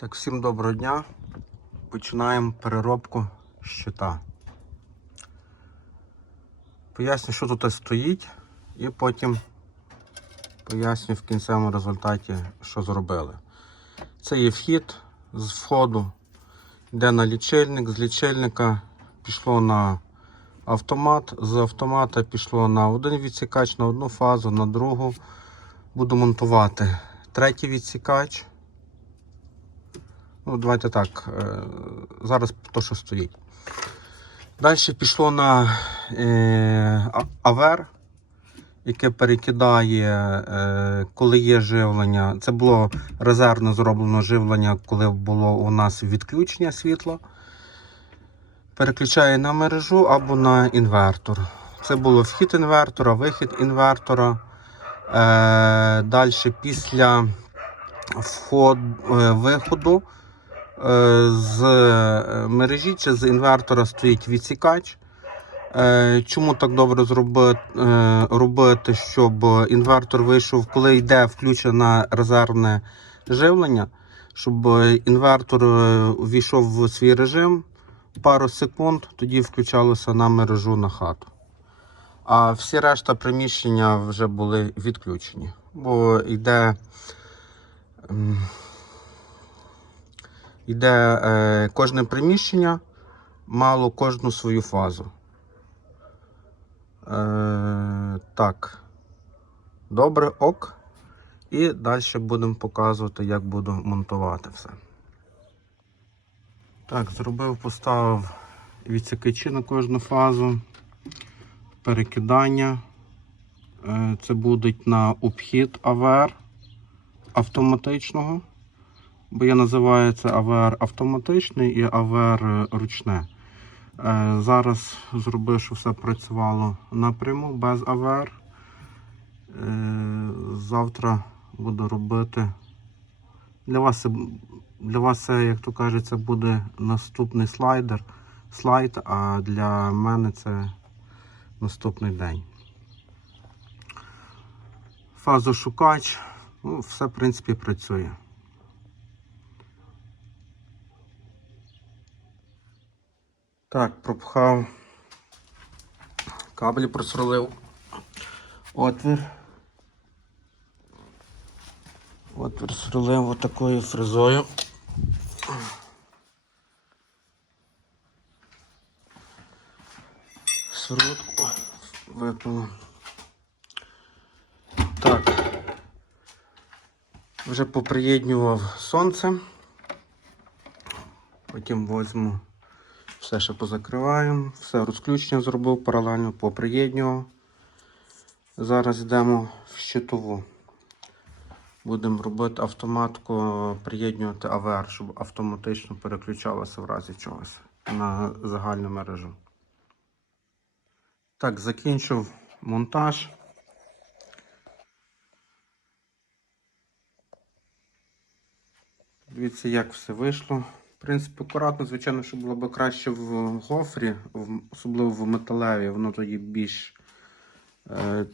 Так, всім доброго дня. Починаємо переробку щита. Поясню, що тут стоїть, і потім поясню в кінцевому результаті, що зробили. Це є вхід з входу, йде на лічильник, з лічильника пішло на автомат, з автомата пішло на один відсікач, на одну фазу, на другу. Буду монтувати третій відсікач. Ну, давайте так. е, Зараз то, що стоїть. Далі пішло на е, авер, яке перекидає, е, коли є живлення. Це було резервно зроблено живлення, коли було у нас відключення світла. Переключає на мережу або на інвертор. Це було вхід інвертора, вихід інвертора. Е, Далі після вход, е, виходу з е, мережі чи з інвертора стоїть відсікач. Е, Чому так добре е, робити, щоб інвертор вийшов, коли йде включене резервне живлення, щоб інвертор е, увійшов в свій режим пару секунд, тоді включалося на мережу на хату. А всі решта приміщення вже були відключені, бо йде. Йде е, кожне приміщення мало кожну свою фазу. Е, так. Добре, ок. І далі будемо показувати, як буду монтувати все. Так, зробив, поставив відсікачі на кожну фазу. Перекидання. Е, це будуть на обхід АВР автоматичного. Бо я називаю це АВР автоматичний і АВР ручне. Е, Зараз зробив, щоб все працювало напряму без АВР. Е, Завтра буду робити. Для вас, для вас це, як то кажеться, буде наступний слайдер, слайд, а для мене це наступний день. Фазошукач. Ну, все, в принципі, працює. Так, пропхав кабелі просролив отвір. Отвір сверлив отакою фрезою. Сверлотку випало. Так. Вже поприєднював сонце. Потім возьму все ще позакриваємо, все розключення зробив паралельно, поприєднював. Зараз йдемо в щитову. Будемо робити автоматку, приєднувати АВР, щоб автоматично переключалося в разі чогось на загальну мережу. Так, закінчив монтаж. Дивіться, як все вийшло. В принципі, акуратно, звичайно, що було б краще в гофрі, особливо в металеві, воно тоді більш е,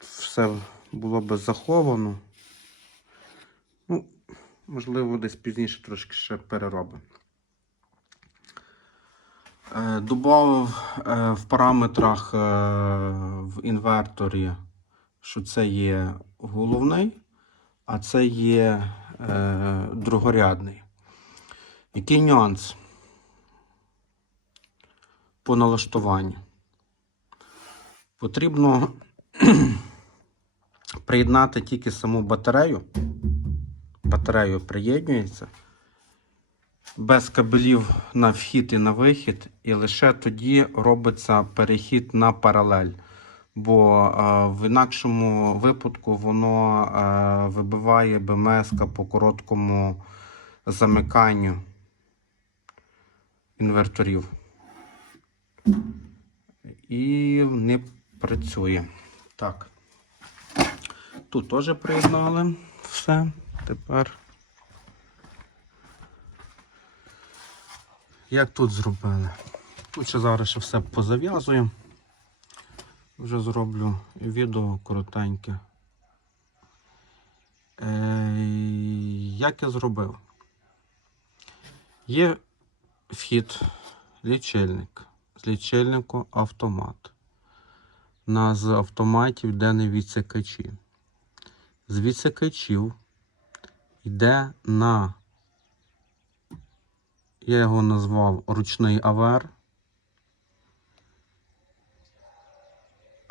все було б заховано. Ну, можливо, десь пізніше трошки ще переробимо. Е, Добавив е, в параметрах е, в інверторі, що це є головний, а це є е, другорядний. Який нюанс по налаштуванню? Потрібно приєднати тільки саму батарею. Батарею приєднюється без кабелів на вхід і на вихід, і лише тоді робиться перехід на паралель. Бо е, в інакшому випадку воно е, вибиває БМС по короткому замиканню інверторів. І не працює. Так. Тут теж приєднали все. Тепер. Як тут зробили? Тут ще зараз ще все позав'язуємо. Вже зроблю відео коротеньке. Е, як я зробив? Є вхід, лічильник. З лічильнику автомат. На з автоматів йде не відсікачі. З відсікачів йде на, я його назвав ручний авер.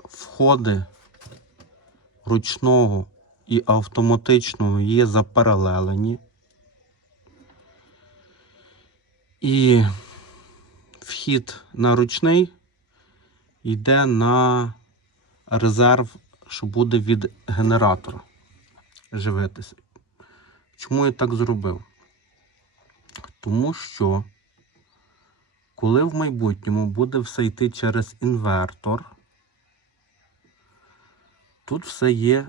Входи ручного і автоматичного є запаралелені. І вхід на ручний йде на резерв, що буде від генератора живитися. Чому я так зробив? Тому що, коли в майбутньому буде все йти через інвертор, тут все є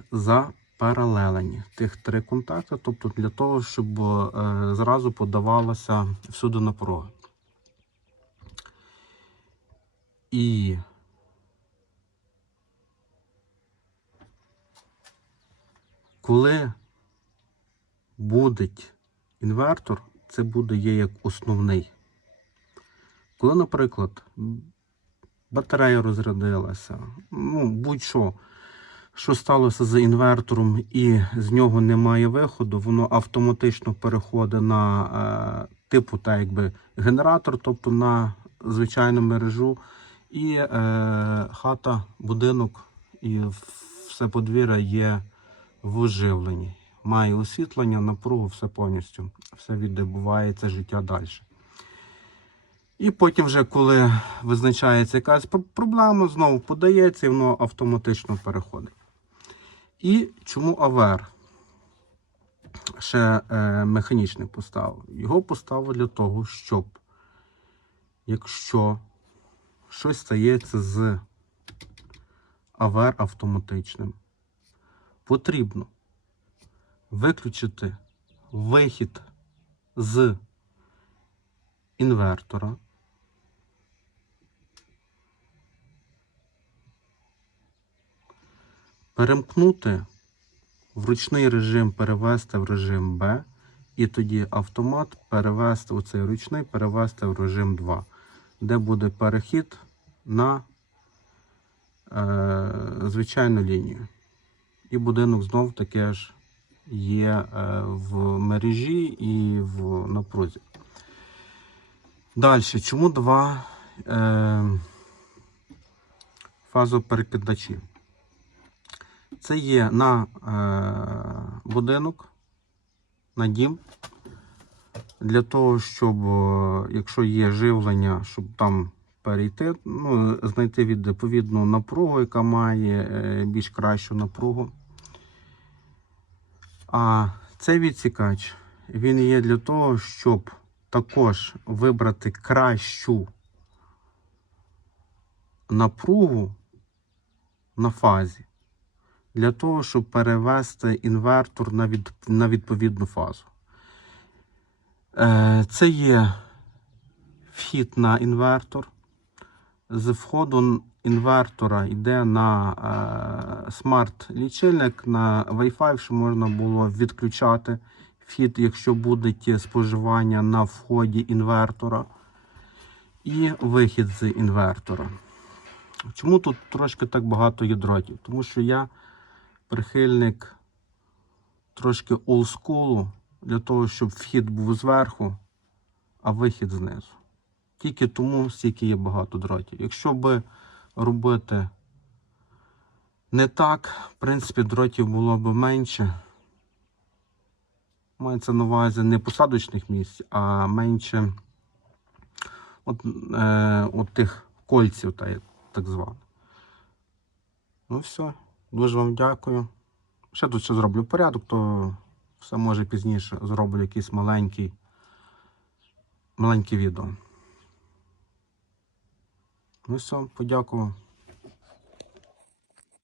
запаралелені. Тих три контакти, тобто для того, щоб е, зразу подавалося всюди напруга. І коли буде інвертор, це буде є як основний. Коли, наприклад, батарея розрядилася, ну, будь-що, що сталося з інвертором і з нього немає виходу, воно автоматично переходить на е, типу так якби генератор, тобто на звичайну мережу, і е, хата, будинок і все подвір'я є в живленні. Має освітлення, напругу, все повністю, все відбувається життя далі. І потім, вже, коли визначається якась проблема, знову подається і воно автоматично переходить. І чому АВР ще е, механічний поставив? Його поставив для того, щоб якщо щось стається з АВР автоматичним, потрібно виключити вихід з інвертора. Перемкнути в ручний режим, перевести в режим Б, і тоді автомат перевести у цей ручний, перевести в режим 2, де буде перехід на е, звичайну лінію. І будинок знов таке ж є е, в мережі і в напрузі. Далі, чому два е, фазоперекидачі? Це є на е, будинок, на дім. Для того, щоб, е, якщо є живлення, щоб там перейти, ну, знайти відповідну напругу, яка має е, більш кращу напругу. А цей відсікач, він є для того, щоб також вибрати кращу напругу на фазі, для того, щоб перевести інвертор на, від, на відповідну фазу. Е, це є вхід на інвертор. З входу інвертора йде на е, смарт-лічильник, на Wi-Fi, що можна було відключати вхід, якщо буде споживання на вході інвертора. І вихід з інвертора. Чому тут трошки так багато є дротів? Тому що я прихильник трошки олдскулу для того, щоб вхід був зверху, а вихід знизу. Тільки тому стільки є багато дротів. Якщо би робити не так, в принципі, дротів було б менше. Мається на увазі не посадочних місць, а менше от, е, от тих кольців, так званих. Ну все, дуже вам дякую. Ще тут ще зроблю порядок, то все може пізніше зроблю якийсь маленький, маленьке відео. Ну все, подякував.